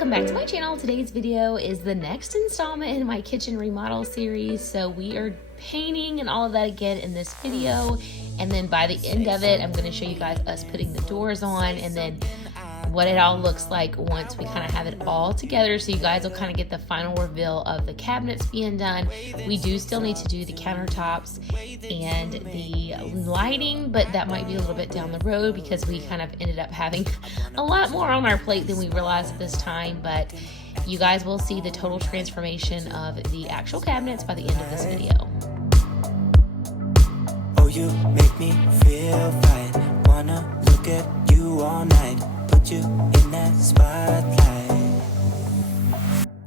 Welcome back to my channel. Today's video is the next installment in my kitchen remodel series. So we are painting and all of that again in this video, and then by the end of it I'm going to show you guys us putting the doors on and then what it all looks like once we kind of have it all together, so you guys will kind of get the final reveal of the cabinets being done. We do still need to do the countertops and the lighting, but that might be a little bit down the road because we kind of ended up having a lot more on our plate than we realized at this time. But you guys will see the total transformation of the actual cabinets by the end of this video. Oh, you make me feel right. Wanna look at you all night. Put you in that spotlight.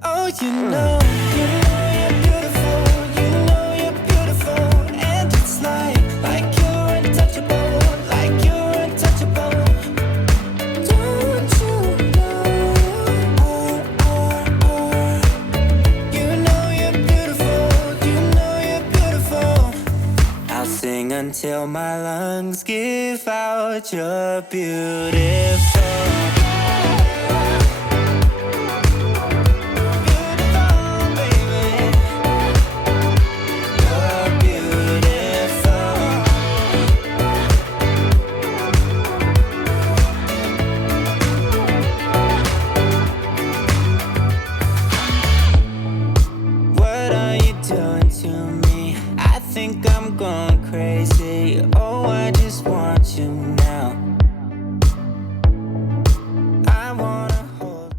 Oh, you know you're beautiful. You know you're beautiful, and it's like you're untouchable, like you're untouchable. Don't you know? You know you're beautiful. You know you're beautiful. I'll sing until my lungs give out. You're beautiful.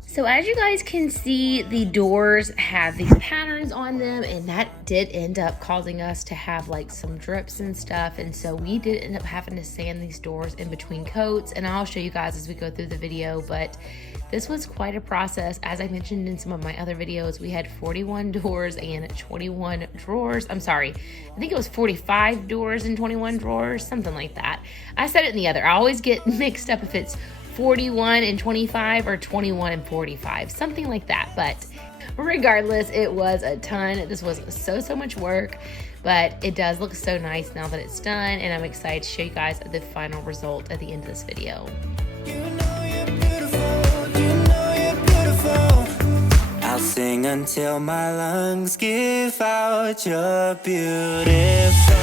So as you guys can see, the doors have these patterns on them, and that did end up causing us to have like some drips and stuff. And so we did end up having to sand these doors in between coats, and I'll show you guys as we go through the video. But this was quite a process. As I mentioned in some of my other videos, we had 41 doors and 21 drawers. I'm sorry, I think it was 45 doors and 21 drawers, something like that. I said it in the other. I always get mixed up if it's 41 and 25 or 21 and 45, something like that. But regardless, it was a ton. This was so much work, but it does look so nice now that it's done, and I'm excited to show you guys the final result at the end of this video. You know you're beautiful. You know you're beautiful. I'll sing until my lungs give out. You're beautiful.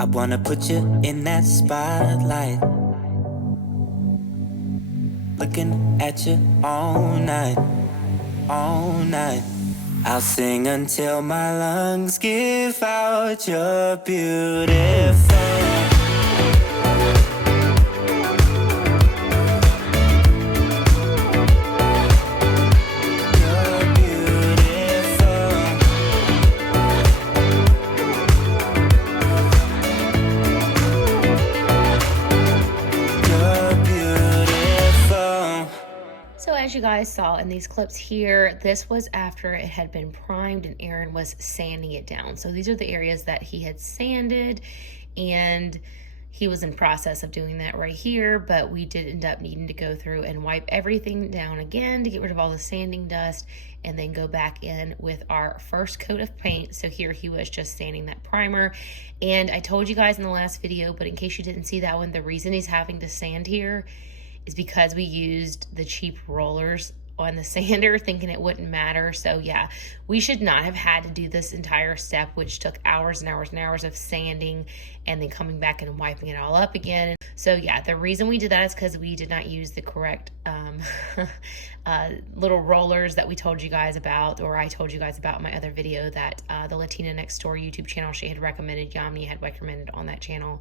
I wanna put you in that spotlight, looking at you all night, all night. I'll sing until my lungs give out. You're beautiful. As you guys saw in these clips here, this was after it had been primed and Aaron was sanding it down. So these are the areas that he had sanded, and he was in process of doing that right here, but we did end up needing to go through and wipe everything down again to get rid of all the sanding dust and then go back in with our first coat of paint. So here he was just sanding that primer. And I told you guys in the last video, but in case you didn't see that one, the reason he's having to sand here is because we used the cheap rollers on the sander thinking it wouldn't matter. So yeah, we should not have had to do this entire step, which took hours and hours and hours of sanding and then coming back and wiping it all up again. So yeah, the reason we did that is because we did not use the correct little rollers that we told you guys about, or I told you guys about in my other video that the Latina next door YouTube channel, she had recommended, Yamni had recommended on that channel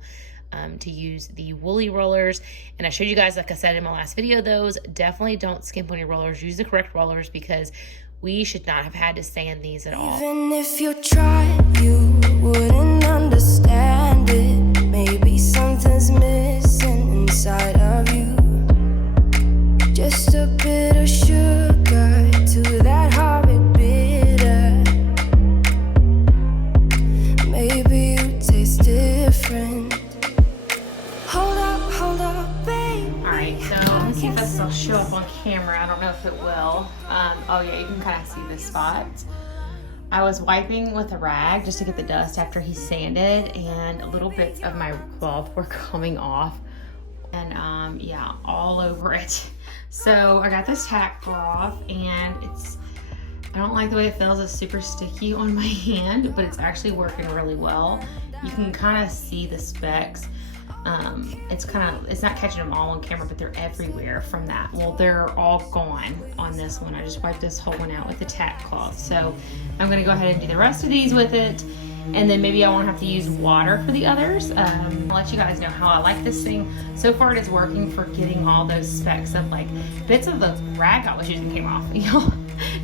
to use the woolly rollers. And I showed you guys, like I said in my last video, those definitely don't skimp on your rollers. Use the correct rollers because we should not have had to sand these at all. Even if you tried, you wouldn't understand it. Maybe something's missing inside of you. Just a bit of sugar to that heartbeat. don't know if it will. Oh yeah, you can kind of see the spots. I was wiping with a rag just to get the dust after he sanded, and little bits of my cloth were coming off, and yeah, all over it. So I got this tack cloth, and I don't like the way it feels. It's super sticky on my hand, but it's actually working really well. You can kind of see the specks. It's not catching them all on camera, but they're everywhere from that. Well, they're all gone on this one. I just wiped this whole one out with the tack cloth. So I'm gonna go ahead and do the rest of these with it. And then maybe I won't have to use water for the others. I'll let you guys know how I like this thing. So far it is working for getting all those specks of like bits of the rag I was using came off. You know,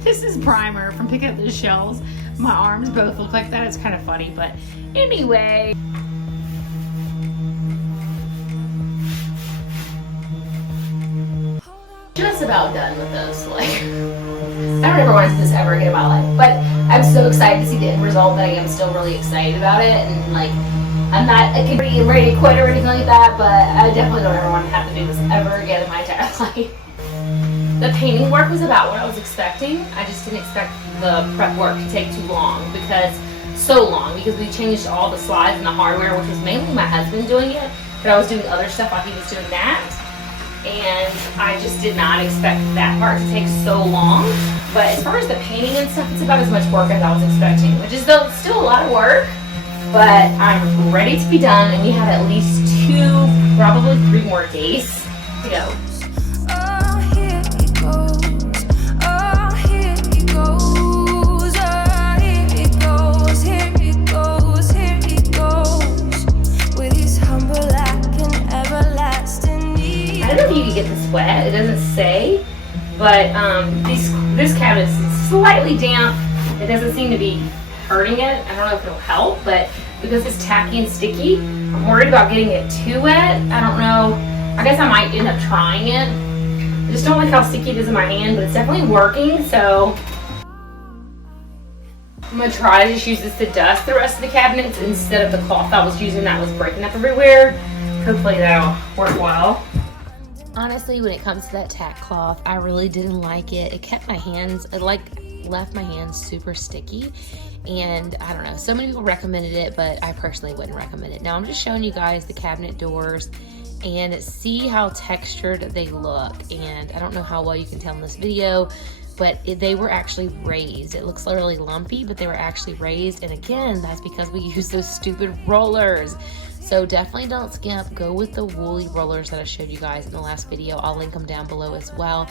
this is primer from picking up the shells. My arms both look like that. It's kind of funny, but anyway. Just about done with those. Like, I don't ever want to see this ever again in my life, but I'm so excited to see the end result that I am still really excited about it. And like, I'm not ready to quit or anything like that, but I definitely don't ever want to have to do this ever again in my entire life. The painting work was about what I was expecting. I just didn't expect the prep work to take too long, because we changed all the slides and the hardware, which was mainly my husband doing it, but I was doing other stuff while he was doing that. And I just did not expect that part to take so long. But as far as the painting and stuff, it's about as much work as I was expecting, which is still a lot of work, but I'm ready to be done, and we have at least 2, probably 3 more days to go. I don't know if you can get this wet, it doesn't say, but this cabinet is slightly damp. It doesn't seem to be hurting it. I don't know if it'll help, but because it's tacky and sticky, I'm worried about getting it too wet. I don't know. I guess I might end up trying it. I just don't like how sticky it is in my hand, but it's definitely working, so I'm gonna try to just use this to dust the rest of the cabinets instead of the cloth I was using that was breaking up everywhere. Hopefully that'll work well. Honestly, when it comes to that tack cloth, I really didn't like it. It kept my hands, left my hands super sticky, and I don't know, so many people recommended it, but I personally wouldn't recommend it. Now I'm just showing you guys the cabinet doors and see how textured they look, and I don't know how well you can tell in this video, but they were actually raised. It looks really lumpy, but they were actually raised, and again, that's because we use those stupid rollers. So definitely don't skimp. Go with the woolly rollers that I showed you guys in the last video. I'll link them down below as well.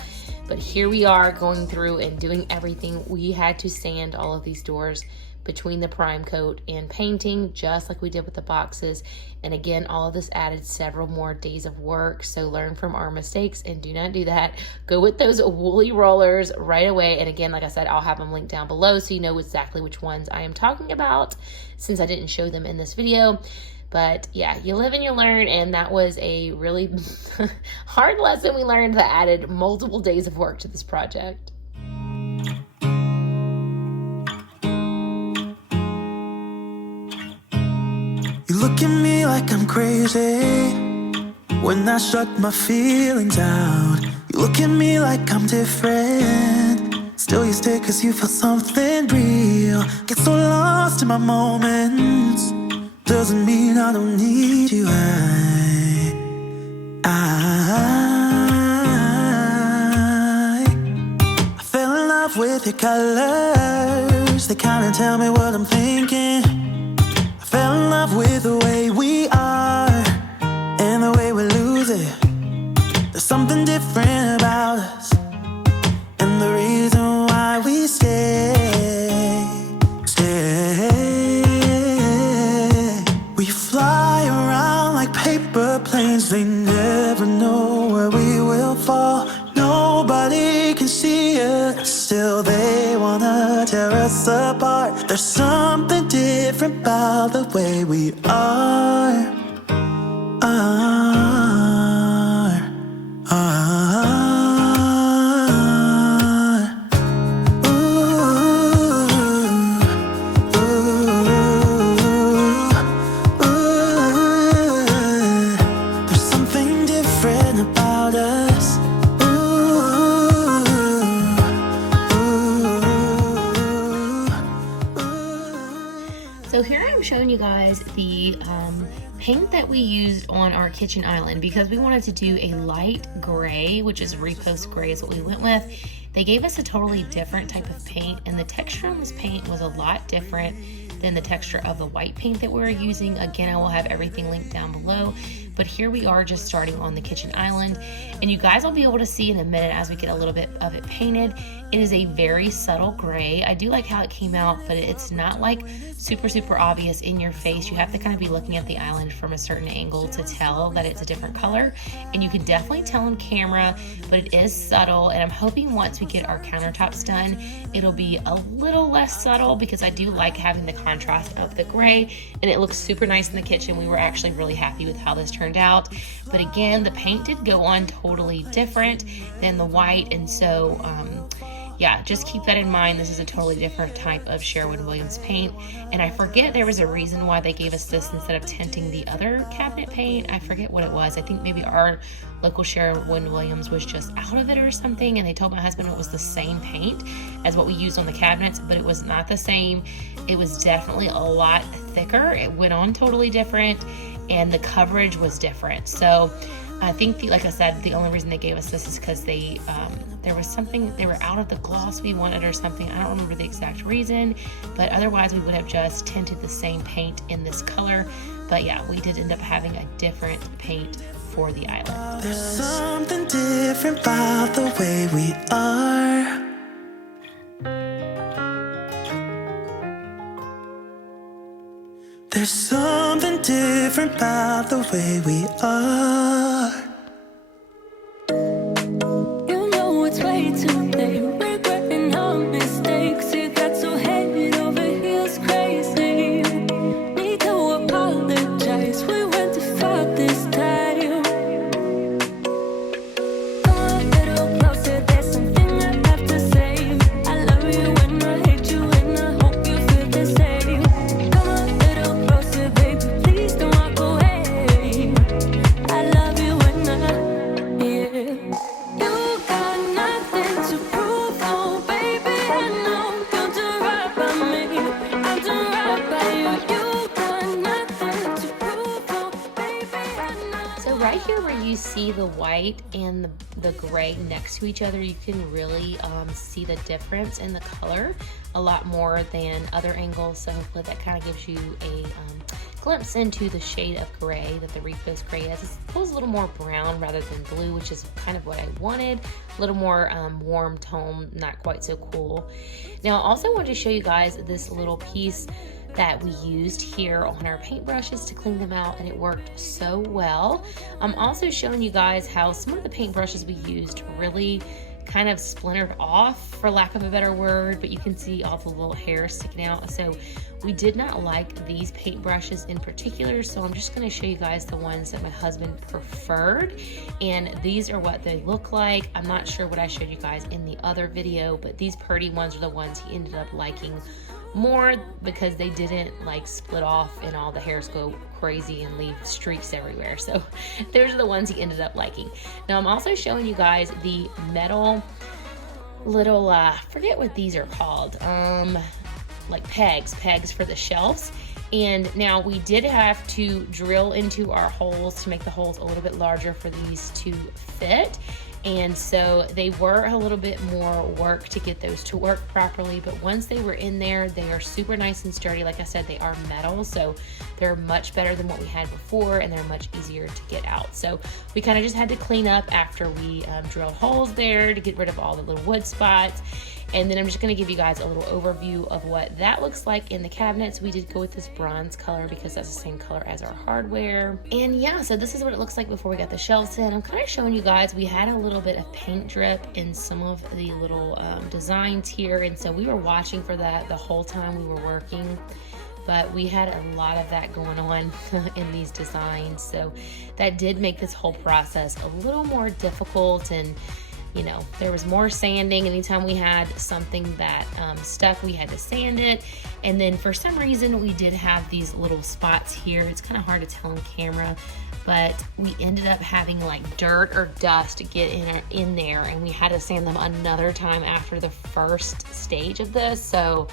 But here we are going through and doing everything. We had to sand all of these doors between the prime coat and painting, just like we did with the boxes. And again, all of this added several more days of work. So learn from our mistakes and do not do that. Go with those woolly rollers right away. And again, like I said, I'll have them linked down below so you know exactly which ones I am talking about, since I didn't show them in this video. But yeah, you live and you learn, and that was a really hard lesson we learned that added multiple days of work to this project. You look at me like I'm crazy when I shut my feelings out. You look at me like I'm different, still you stay cause you feel something real. Get so lost in my moments, doesn't mean I don't need you. I fell in love with your colors, they kinda tell me what I'm thinking. I fell in love with the way we are and the way we lose it. There's something different about us, and the reason why we stay. We fly around like paper planes, they never know where we will fall. Nobody can see us, still they wanna tear us apart. There's something different about the way we are. There's something different about us. Ooh. showing you guys the paint that we used on our kitchen island because we wanted to do a light gray, which is Repose gray is what we went with. They gave us a totally different type of paint, and the texture on this paint was a lot different than the texture of the white paint that we were using. Again, I will have everything linked down below, but here we are just starting on the kitchen island, and you guys will be able to see in a minute as we get a little bit of it painted. It is a very subtle gray. I do like how it came out, but it's not like super obvious in your face. You have to kind of be looking at the island from a certain angle to tell that it's a different color, and you can definitely tell on camera, but it is subtle. And I'm hoping once we get our countertops done, it'll be a little less subtle, because I do like having the contrast of the gray, and it looks super nice in the kitchen. We were actually really happy with how this turned out, but again, the paint did go on totally different than the white, and so yeah, just keep that in mind. This is a totally different type of Sherwin-Williams paint, and I forget there was a reason why they gave us this instead of tinting the other cabinet paint. I forget what it was. I think maybe our local Sherwin-Williams was just out of it or something, and they told my husband it was the same paint as what we used on the cabinets, but it was not the same. It was definitely a lot thicker. It went on totally different, and the coverage was different. So I think, like I said, the only reason they gave us this is because they there was something, they were out of the gloss we wanted or something. I don't remember the exact reason, but otherwise we would have just tinted the same paint in this color. But yeah, we did end up having a different paint for the island. There's something different about the way we are. There's something different about the way we are. You know it's way too late, regretting our mistakes. You got so head over heels crazy. Need to apologize, we went too far this time. Come a little closer, there's something I have to say. I love you and I hate you and I hope you feel the same. Come a little closer, baby, please don't walk away. I love you and yeah. You got nothing to prove, oh baby, I know. You're doing right by me, I'm doing right by you. You got nothing to prove, oh baby, I know. So right here where you see the white and the gray next to each other, you can really see the difference in the color a lot more than other angles. So hopefully that kind of gives you a glimpse into the shade of gray that the Repose gray is. It feels a little more brown rather than blue, which is kind of what I wanted. A little more warm tone, not quite so cool. Now I also wanted to show you guys this little piece that we used here on our paintbrushes to clean them out, and it worked so well. I'm also showing you guys how some of the paintbrushes we used really kind of splintered off, for lack of a better word, but you can see all the little hairs sticking out. So we did not like these paintbrushes in particular, so I'm just going to show you guys the ones that my husband preferred, and these are what they look like. I'm not sure what I showed you guys in the other video, but these purdy ones are the ones he ended up liking more because they didn't like split off and all the hairs go crazy and leave streaks everywhere. So those are the ones he ended up liking. Now I'm also showing you guys the metal little forget what these are called, like pegs for the shelves. And now we did have to drill into our holes to make the holes a little bit larger for these to fit. And so they were a little bit more work to get those to work properly, but once they were in there, they are super nice and sturdy. Like I said, they are metal, so they're much better than what we had before, and they're much easier to get out. So we kind of just had to clean up after we drilled holes there to get rid of all the little wood spots. And then I'm just going to give you guys a little overview of what that looks like in the cabinets. We did go with this bronze color because that's the same color as our hardware. And yeah, so this is what it looks like before we got the shelves in. I'm kind of showing you guys, we had a little bit of paint drip in some of the little designs here. And so we were watching for that the whole time we were working. But we had a lot of that going on in these designs. So that did make this whole process a little more difficult, and you know, there was more sanding. Anytime we had something that stuck, we had to sand it. And then for some reason, we did have these little spots here. It's kind of hard to tell on camera, but we ended up having like dirt or dust get in there, and we had to sand them another time after the first stage of this. So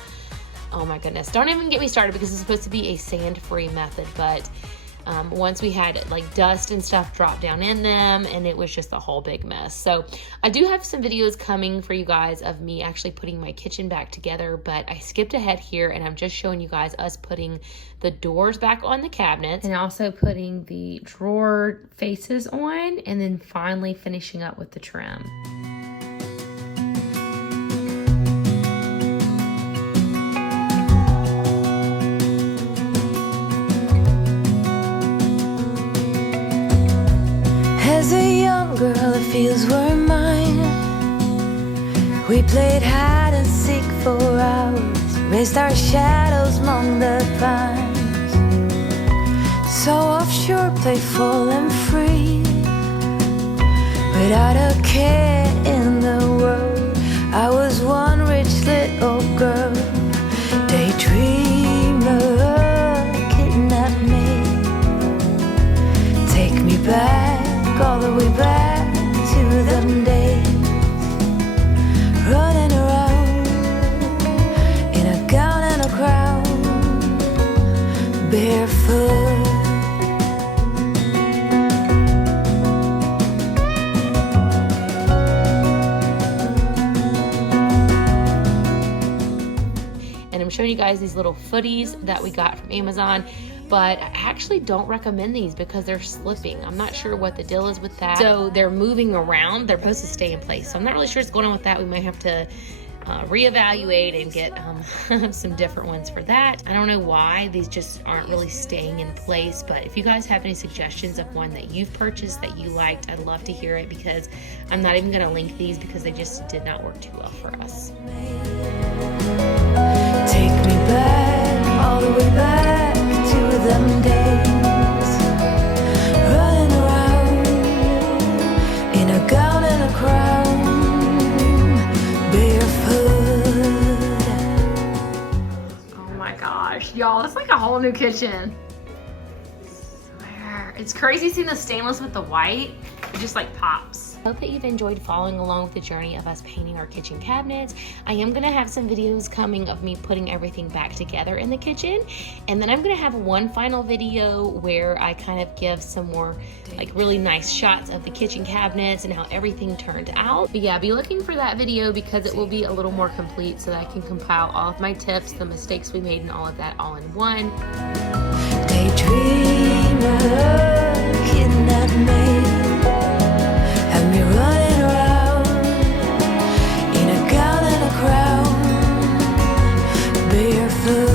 Oh my goodness. Don't even get me started because it's supposed to be a sand-free method, but once we had like dust and stuff drop down in them, and it was just a whole big mess. So I do have some videos coming for you guys of me actually putting my kitchen back together, but I skipped ahead here and I'm just showing you guys us putting the doors back on the cabinets and also putting the drawer faces on, and then finally finishing up with the trim. As a young girl, it feels we're mine. We played hide and seek for hours, raised our shadows among the pines. So offshore, playful and free, without a care in the world. I was one rich little girl, daydreamer, kidnap me, take me back, all the way back to them days, running around in a gown and a crown, barefoot. And I'm showing you guys these little footies that we got from Amazon, but I actually don't recommend these because they're slipping. I'm not sure what the deal is with that. So they're moving around. They're supposed to stay in place. So I'm not really sure what's going on with that. We might have to reevaluate and get some different ones for that. I don't know why these just aren't really staying in place, but if you guys have any suggestions of one that you've purchased that you liked, I'd love to hear it, because I'm not even going to link these because they just did not work too well for us. Take me back, all the way back to them days, running around in a gown and a crown, barefoot. Oh my gosh, y'all, it's like a whole new kitchen. I swear. It's crazy seeing the stainless with the white. It just like pops. I hope that you've enjoyed following along with the journey of us painting our kitchen cabinets. I am going to have some videos coming of me putting everything back together in the kitchen, and then I'm going to have one final video where I kind of give some more like really nice shots of the kitchen cabinets and how everything turned out. But yeah, be looking for that video because it will be a little more complete, so that I can compile all of my tips, the mistakes we made, and all of that all in one. Daydreamer, kidnap me, have me running around in a gown and a crown, barefoot.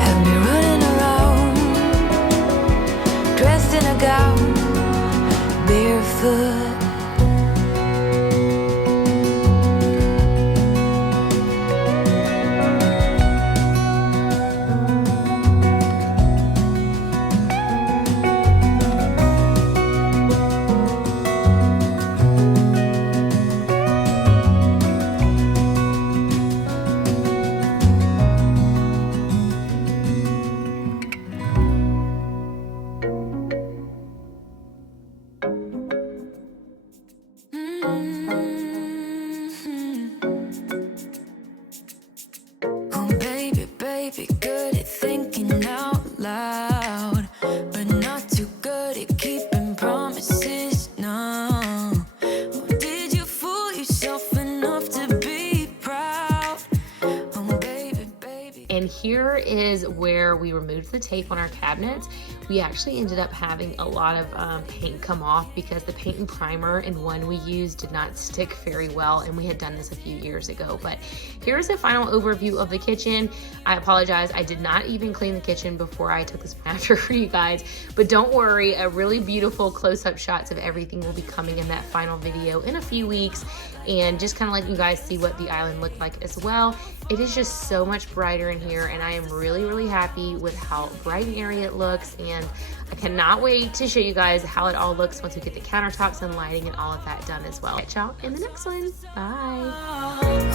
Have me running around, dressed in a gown, barefoot. Oh baby, baby, good at thinking out loud, but not too good at keeping promises, no. Oh, did you fool yourself enough to be proud? Oh baby, baby. And here is where we removed the tape on our cabinets. We actually ended up having a lot of paint come off because the paint and primer in one we used did not stick very well, and we had done this a few years ago. But here's a final overview of the kitchen. I apologize, I did not even clean the kitchen before I took this after for you guys, but don't worry, a really beautiful close-up shots of everything will be coming in that final video in a few weeks, and just kind of let you guys see what the island looked like as well. It is just so much brighter in here, and I am really happy with how bright and airy it looks, and I cannot wait to show you guys how it all looks once we get the countertops and lighting and all of that done as well. Catch y'all in the next one. Bye.